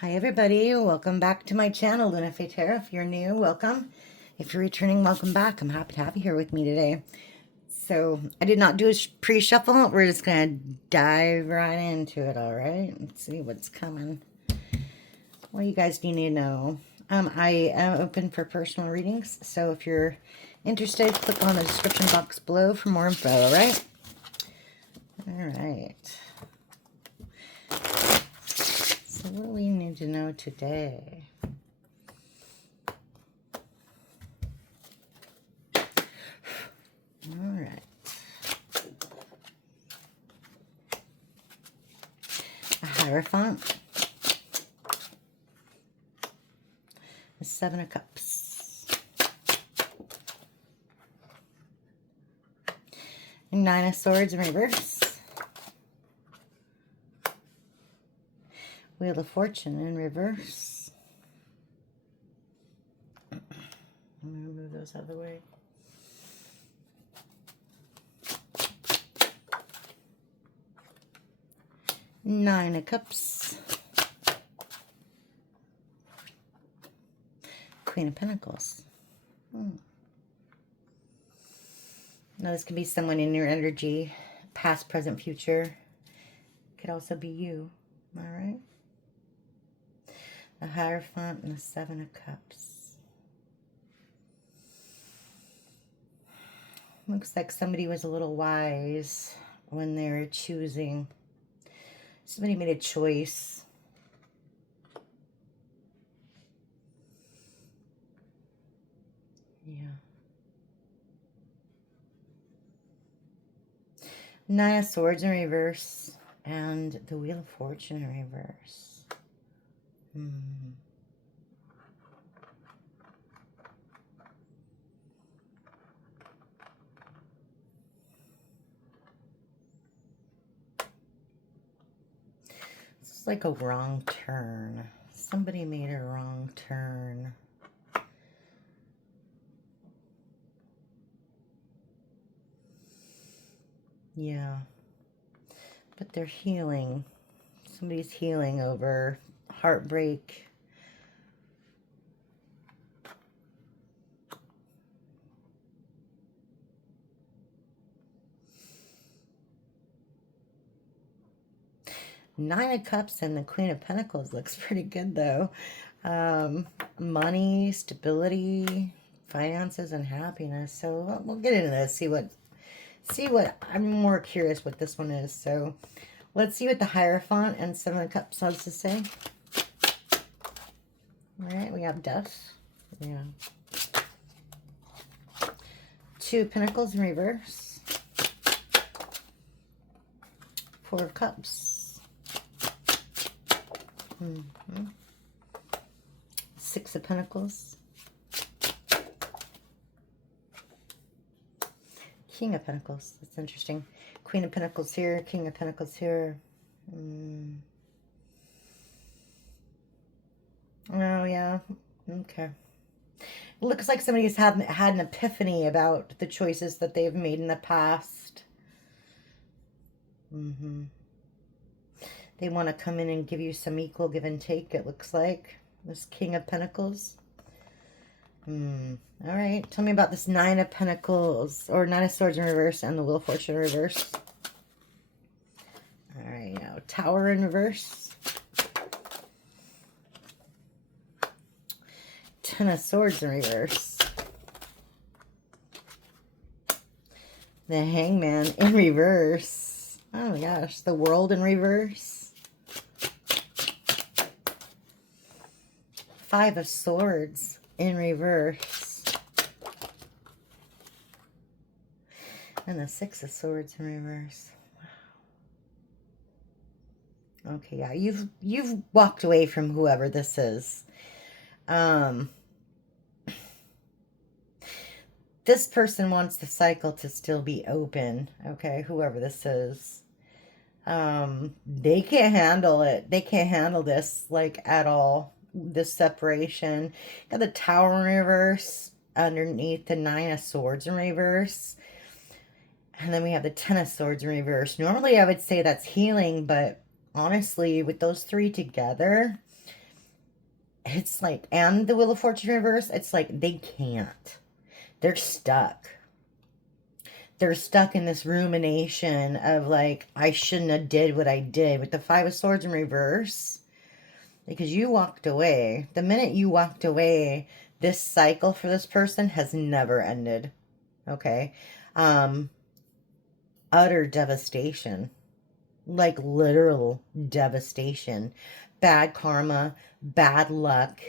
Hi everybody, welcome back to my channel, LunaFae Tarot. If you're new, welcome. If you're returning, welcome back. I'm happy to have you here with me today. So, I did not do a pre-shuffle. We're just going to dive right into it, all right? Let's see what's coming. What you guys need to know. I am open for personal readings, so if you're interested, click on the description box below for more info, all right? All right. So what do we need to know today? All right. A Hierophant. The Seven of Cups. Nine of Swords in reverse. Wheel of Fortune in reverse. I'm going to move those out of the way. Nine of Cups. Queen of Pentacles. Now this could be someone in your energy, past, present, future. Could also be you. All right. The Hierophant and the Seven of Cups. Looks like somebody was a little wise when they were choosing. Somebody made a choice. Yeah. Nine of Swords in reverse and the Wheel of Fortune in reverse. It's like a wrong turn. Somebody made a wrong turn. Yeah. But they're healing. Somebody's healing over heartbreak. Nine of Cups and the Queen of Pentacles looks pretty good though. Money, stability, finances, and happiness. So we'll get into this. See what I'm more curious what this one is. So let's see what the Hierophant and Seven of Cups has to say. All right, we have Death. Yeah. Two of Pentacles in reverse. Four of Cups. Six of Pentacles. King of Pentacles. That's interesting. Queen of Pentacles here. King of Pentacles here. Oh, yeah. Okay. It looks like somebody's had an epiphany about the choices that they've made in the past. They want to come in and give you some equal give and take, it looks like. This King of Pentacles. All right. Tell me about this Nine of Pentacles, or Nine of Swords in reverse and the Wheel of Fortune in reverse. All right. Now, Tower in reverse. Ten of Swords in reverse. The Hangman in reverse. Oh my gosh. The World in reverse. Five of Swords in reverse. And the Six of Swords in reverse. Wow. Okay, yeah, you've walked away from whoever this is. This person wants the cycle to still be open, okay, whoever this is. They can't handle it. They can't handle this, like, at all. This separation. Got the Tower in reverse underneath the Nine of Swords in reverse. And then we have the Ten of Swords in reverse. Normally I would say that's healing, but honestly, with those three together, It's like, and the Wheel of Fortune reverse, it's like they can't. They're stuck. They're stuck in this rumination of like, I shouldn't have did what I did. With the Five of Swords in reverse, because you walked away. The minute you walked away, this cycle for this person has never ended. Okay? Utter devastation. Like literal devastation. Bad karma, bad luck.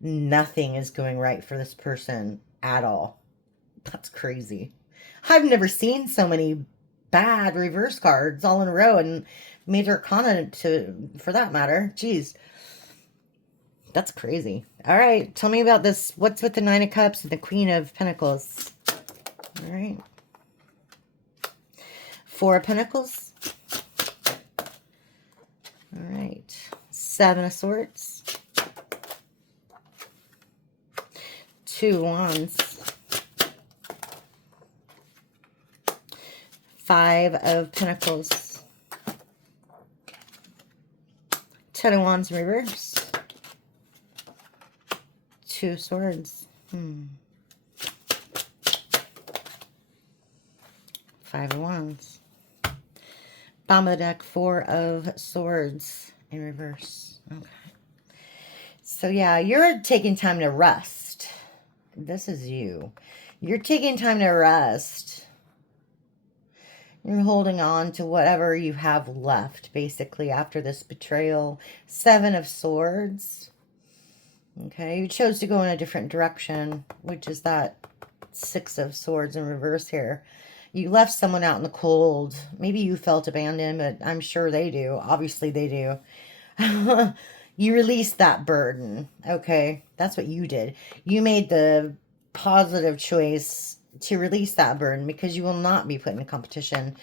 Nothing is going right for this person at all. That's crazy. I've never seen so many bad reverse cards all in a row, and major arcana to, for that matter. Jeez. That's crazy. All right, tell me about this. What's with the Nine of Cups and the Queen of Pentacles? All right. Four of Pentacles. All right. Seven of Swords. Two of Wands. Five of Pentacles. Ten of Wands in reverse. Two of Swords. Five of Wands. Bottom of the deck, Four of Swords in reverse. Okay. So yeah, you're taking time to rest. This is you. You're taking time to rest. You're holding on to whatever you have left, basically, after this betrayal. Seven of Swords. Okay, you chose to go in a different direction, which is that Six of Swords in reverse here. You left someone out in the cold. Maybe you felt abandoned, but I'm sure they do. Obviously, they do. You released that burden, okay? That's what you did. You made the positive choice to release that burden because you will not be put in a competition.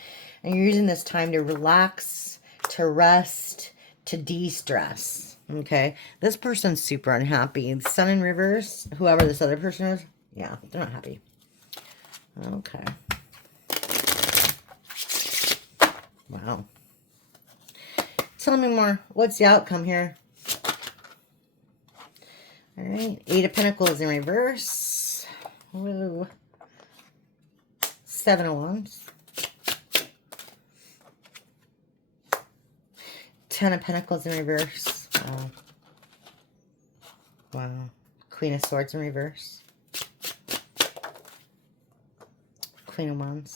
And you're using this time to relax, to rest, to de-stress. Okay, this person's super unhappy. Sun in reverse, whoever this other person is, yeah, they're not happy. Okay. Wow. Tell me more. What's the outcome here? All right, Eight of Pentacles in reverse. Whoa. Seven of Wands. Ten of Pentacles in reverse. Wow. Wow. Queen of Swords in reverse. Queen of Wands.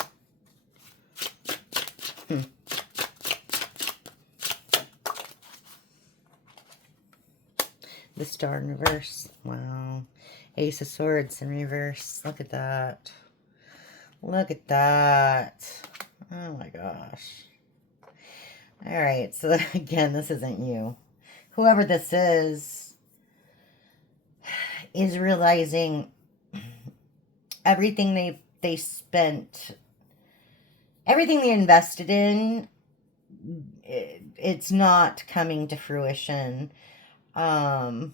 The Star in reverse. Wow. Ace of Swords in reverse. Look at that. Look at that. Oh my gosh. All right. So again, this isn't you. Whoever this is realizing everything they spent, everything they invested in, it's not coming to fruition. And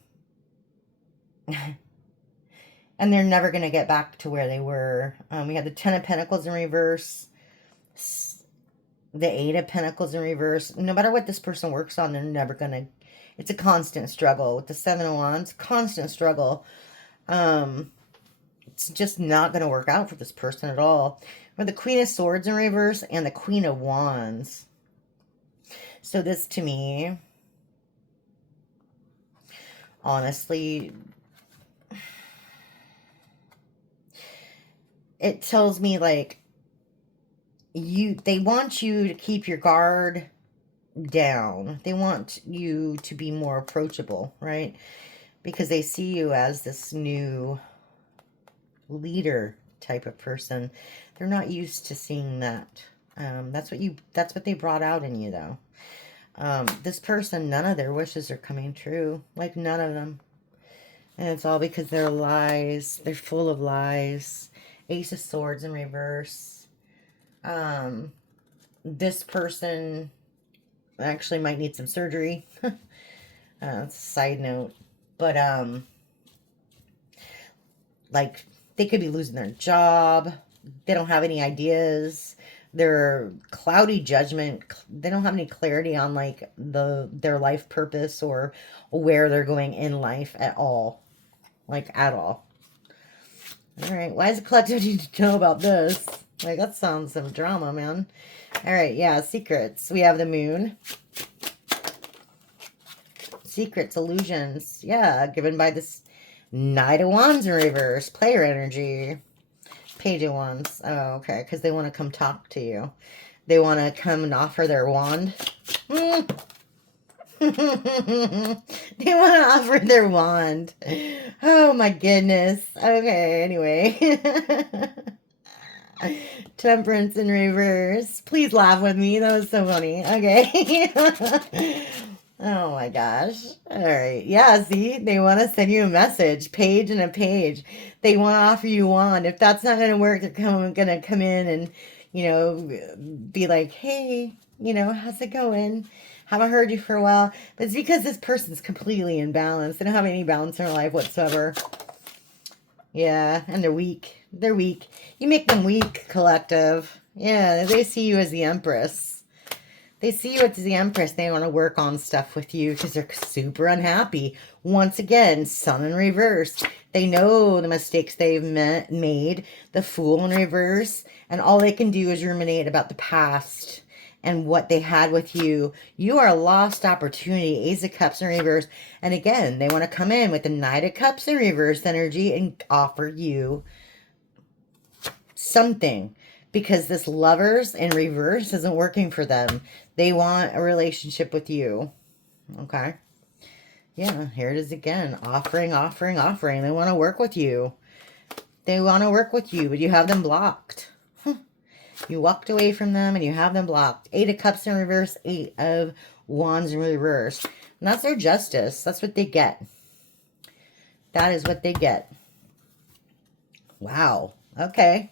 they're never going to get back to where they were. We have the Ten of Pentacles in reverse, the Eight of Pentacles in reverse. No matter what this person works on, they're never going to, it's a constant struggle. With the Seven of Wands, constant struggle. It's just not going to work out for this person at all. With the Queen of Swords in reverse and the Queen of Wands. So this, to me, honestly, it tells me like they want you to keep your guard down. They want you to be more approachable, right? Because they see you as this new leader type of person. They're not used to seeing that. That's what they brought out in you, though. This person, none of their wishes are coming true. Like, none of them. And it's all because they're lies. They're full of lies. Ace of Swords in reverse. This person actually might need some surgery. Side note. But, like, they could be losing their job. They don't have any ideas. They're cloudy judgment. They don't have any clarity on like their life purpose or where they're going in life at all. Like at all. All right. Why does the collective need to know about this? Like, that sounds some drama, man. All right. Yeah. Secrets. We have the moon. Secrets, illusions. Yeah. Given by this Knight of Wands in reverse. Player energy. Page of Wands. Oh, okay. Because they want to come talk to you. They want to come and offer their wand. They want to offer their wand. Oh my goodness. Okay, anyway. Temperance in reverse. Please laugh with me. That was so funny. Okay. Oh my gosh. All right. Yeah, see? They want to send you a message. Page and a page. They want to offer you wand. If that's not going to work, they're going to come in and, you know, be like, hey, you know, how's it going? Haven't heard you for a while. But it's because this person's completely imbalanced. They don't have any balance in their life whatsoever. Yeah, and they're weak. They're weak. You make them weak, collective. Yeah, they see you as the Empress. They see you as the Empress. They want to work on stuff with you because they're super unhappy. Once again, Sun in reverse. They know the mistakes they've made, the Fool in reverse, and all they can do is ruminate about the past and what they had with you. You are a lost opportunity. Ace of Cups in reverse. And again, they want to come in with the Knight of Cups in reverse energy and offer you something. Because this Lovers in reverse isn't working for them. They want a relationship with you. Okay. Yeah, here it is again. Offering, offering, offering. They want to work with you. They want to work with you, but you have them blocked. You walked away from them and you have them blocked. 8 of Cups in reverse, 8 of Wands in reverse. And that's their justice. That's what they get. That is what they get. Wow. Okay.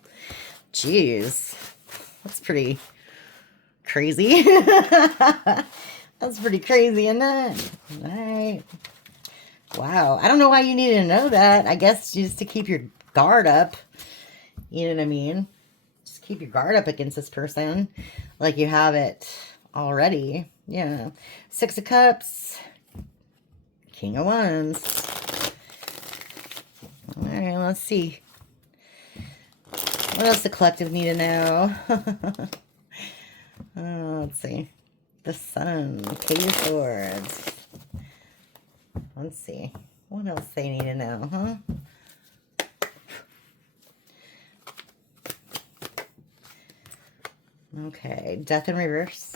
Jeez. That's pretty crazy. That's pretty crazy, isn't it? All right. Wow. I don't know why you need to know that. I guess just to keep your guard up. You know what I mean? Keep your guard up against this person like you have it already. Yeah. 6 of Cups. King of Wands. All right, let's see. What else the collective need to know? Let's see. The Sun. Page of Swords. Let's see. What else they need to know, huh? Okay, Death in reverse.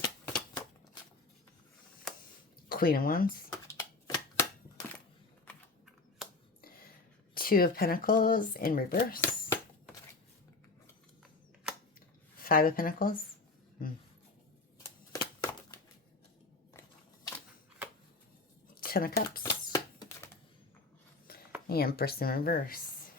Queen of Wands. 2 of Pentacles in reverse. 5 of Pentacles. 10 of Cups. The Empress in reverse.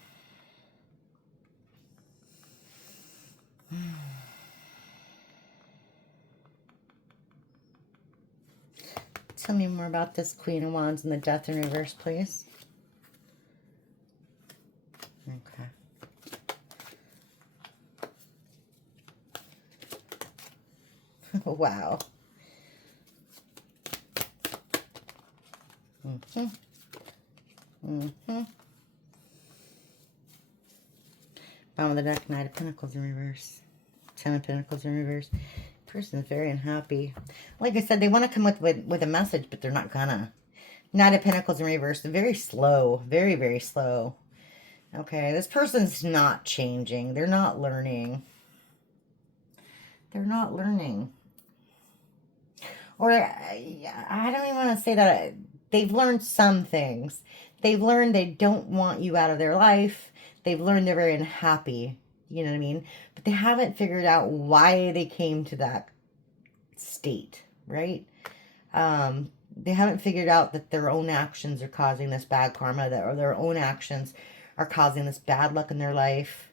Tell me more about this Queen of Wands and the Death in reverse, please. Okay. Wow. Bottom of the deck, Knight of Pentacles in reverse. 10 of Pentacles in reverse. Person's very unhappy. Like I said, they want to come with a message, but they're not gonna. Knight of Pentacles in reverse. Very slow. Very, very slow. Okay, this person's not changing. They're not learning. They're not learning. Or, I don't even want to say that. They've learned some things. They've learned they don't want you out of their life. They've learned they're very unhappy. You know what I mean? But they haven't figured out why they came to that state, right? They haven't figured out that their own actions are causing this bad karma, or their own actions are causing this bad luck in their life.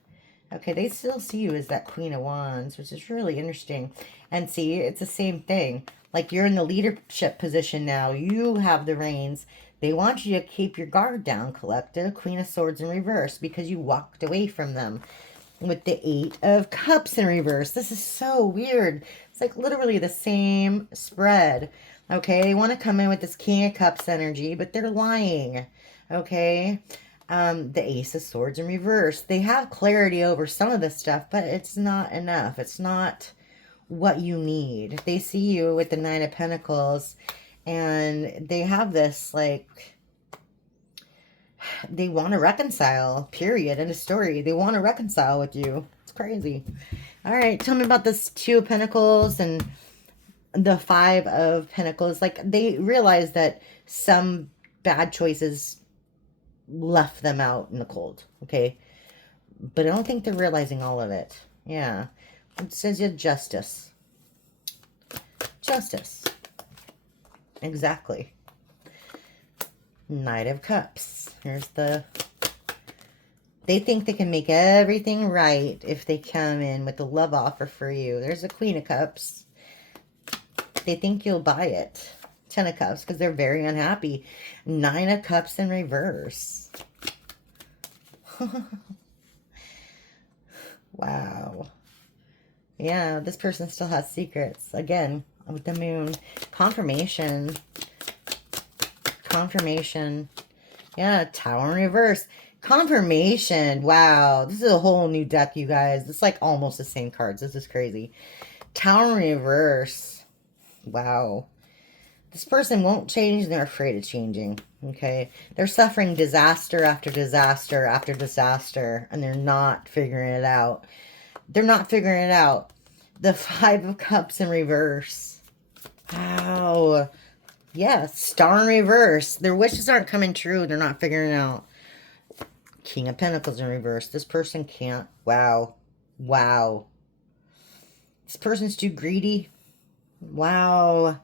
Okay, they still see you as that Queen of Wands, which is really interesting. And see, it's the same thing. Like, you're in the leadership position now. You have the reins. They want you to keep your guard down, collective. Queen of Swords in reverse, because you walked away from them. with the Eight of Cups in reverse. This is so weird. It's like literally the same spread. Okay, they want to come in with this King of Cups energy, but they're lying. Okay, the Ace of Swords in reverse. They have clarity over some of this stuff, but it's not enough. It's not what you need. They see you with the Nine of Pentacles, and they have this, like, they want to reconcile, period, end of story. They want to reconcile with you. It's crazy. All right, tell me about this Two of Pentacles and the Five of Pentacles. Like, they realize that some bad choices left them out in the cold, okay? But I don't think they're realizing all of it. Yeah. It says you justice. Justice. Exactly. Knight of Cups. Here's the... They think they can make everything right if they come in with a love offer for you. There's a Queen of Cups. They think you'll buy it. Ten of Cups, because they're very unhappy. Nine of Cups in reverse. Wow. Yeah, this person still has secrets. Again, with the Moon. Confirmation. Confirmation. Yeah, Tower in reverse. Confirmation. Wow. This is a whole new deck, you guys. It's like almost the same cards. This is crazy. Tower in reverse. Wow. This person won't change. They're afraid of changing. Okay. They're suffering disaster after disaster after disaster. And they're not figuring it out. They're not figuring it out. The Five of Cups in reverse. Wow. Yeah. Star in reverse. Their wishes aren't coming true. They're not figuring it out. King of Pentacles in reverse. This person can't. Wow. Wow. This person's too greedy. Wow.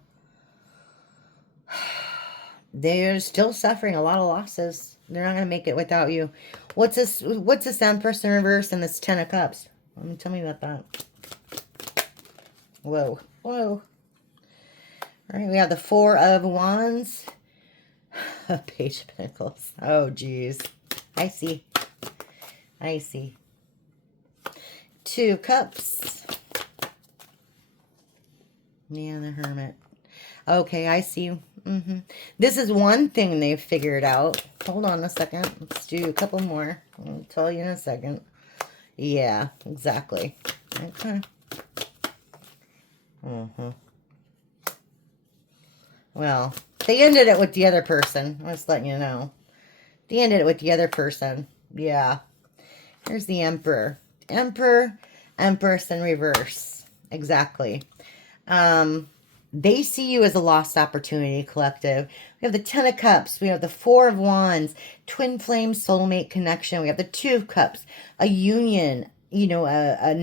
They're still suffering a lot of losses. They're not going to make it without you. What's this Empress in reverse and this Ten of Cups? Tell me about that. Whoa. Whoa. All right, we have the Four of Wands. Page of Pentacles. Oh, geez. I see. I see. Two of Cups. Yeah, the Hermit. Okay, I see you. This is one thing they've figured out. Hold on a second. Let's do a couple more. I'll tell you in a second. Yeah, exactly. Okay. Well, they ended it with the other person. I'm just letting you know. They ended it with the other person. Yeah. Here's the Emperor. Emperor, Empress in reverse. Exactly. They see you as a lost opportunity, collective. We have the Ten of Cups. We have the Four of Wands. Twin flame soulmate connection. We have the Two of Cups. A union. You know, a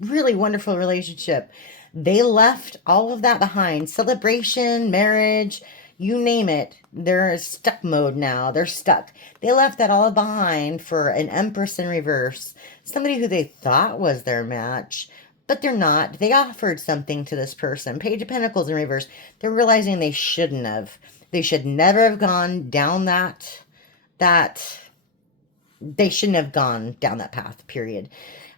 really wonderful relationship. They left all of that behind. Celebration, marriage, you name it. They're stuck mode now. They're stuck. They left that all behind for an Empress in reverse. Somebody who they thought was their match. But they're not. They offered something to this person. Page of Pentacles in reverse. They're realizing they shouldn't have. They should never have gone down that they shouldn't have gone down that path, period.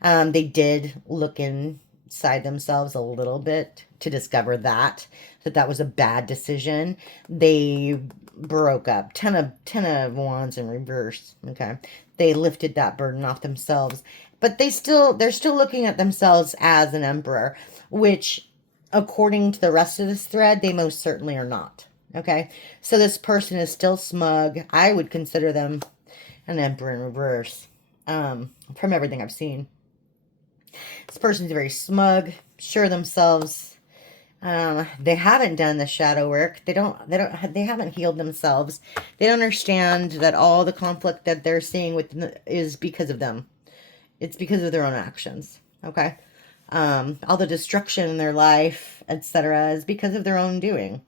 They did look inside themselves a little bit to discover that was a bad decision. They broke up. Ten of Wands in reverse. Okay. They lifted that burden off themselves. But they're still looking at themselves as an emperor, which, according to the rest of this thread, they most certainly are not. Okay? So this person is still smug. I would consider them an emperor in reverse, from everything I've seen. This person's very smug, sure of themselves. They haven't done the shadow work. They haven't healed themselves. They don't understand that all the conflict that they're seeing with them is because of them. It's because of their own actions, okay? All the destruction in their life, etc., is because of their own doing.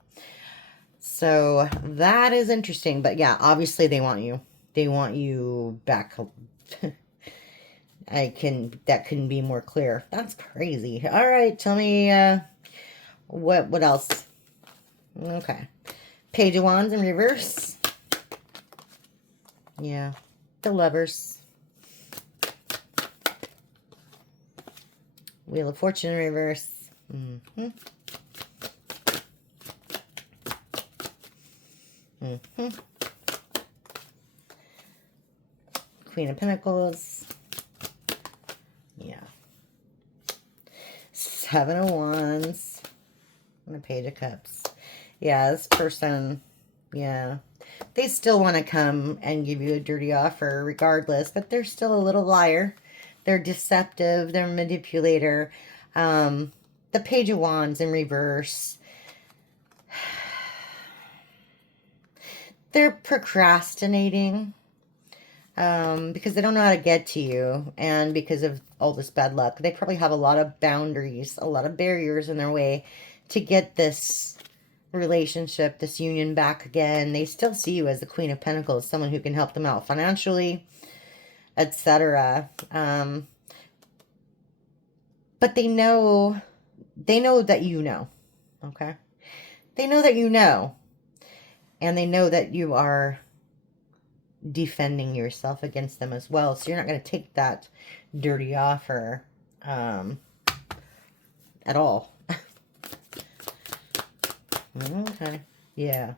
So that is interesting. But yeah, obviously they want you. They want you back. That couldn't be more clear. That's crazy. All right, tell me, what else? Okay. Page of Wands in reverse. Yeah. The Lovers. Wheel of Fortune in reverse. Mm-hmm. Mm-hmm. Queen of Pentacles. Yeah. Seven of Wands. And a Page of Cups. Yeah, this person, yeah. They still want to come and give you a dirty offer regardless, but they're still a little liar. They're deceptive. They're a manipulator. The Page of Wands in reverse. They're procrastinating because they don't know how to get to you, and because of all this bad luck. They probably have a lot of boundaries, a lot of barriers in their way to get this relationship, this union back again. They still see you as the Queen of Pentacles, someone who can help them out financially, etc. But they know that you know, okay? They know that you know, and they know that you are defending yourself against them as well. So you're not going to take that dirty offer at all. Okay. Yeah.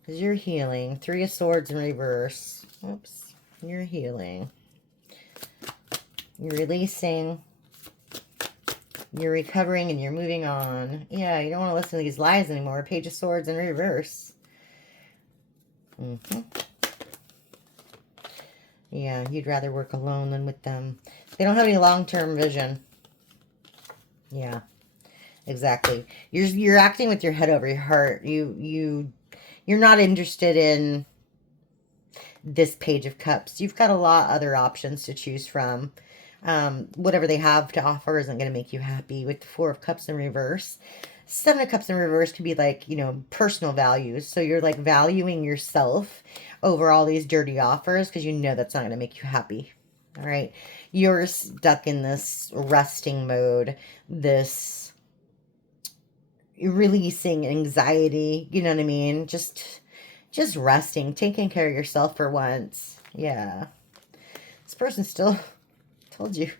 Because you're healing. Three of Swords in reverse. Oops. You're healing. You're releasing. You're recovering and you're moving on. Yeah, you don't want to listen to these lies anymore. Page of Swords in reverse. Mm-hmm. Yeah, you'd rather work alone than with them. They don't have any long-term vision. Yeah, exactly. You're acting with your head over your heart. You're not interested in this Page of Cups. You've got a lot of other options to choose from. Whatever they have to offer isn't going to make you happy. With the Four of Cups in reverse. Seven of Cups in reverse could be like, you know, personal values. So you're like valuing yourself over all these dirty offers because you know that's not going to make you happy. All right. You're stuck in this resting mode, this releasing anxiety. You know what I mean? Just resting, taking care of yourself for once. Yeah. This person still told you.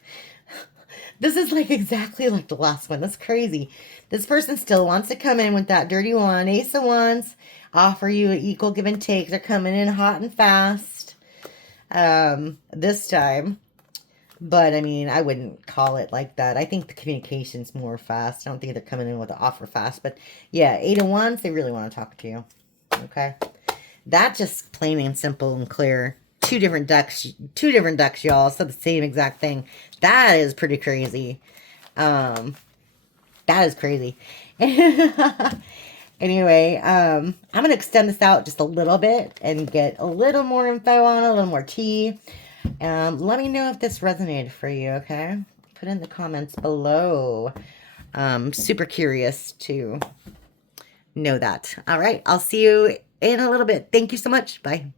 This is like exactly like the last one. That's crazy. This person still wants to come in with that dirty one. Ace of Wands. Offer you an equal give and take. They're coming in hot and fast. This time. But, I mean, I wouldn't call it like that. I think the communication's more fast. I don't think they're coming in with an offer fast. But, yeah, Eight of Wands, they really want to talk to you. Okay? That just plain and simple and clear. Two different decks, y'all. So the same exact thing. That is pretty crazy. That is crazy. Anyway, I'm going to extend this out just a little bit and get a little more info on it, a little more tea. Let me know if this resonated for you, okay? Put in the comments below. Super curious to know that. All right, I'll see you in a little bit. Thank you so much. Bye.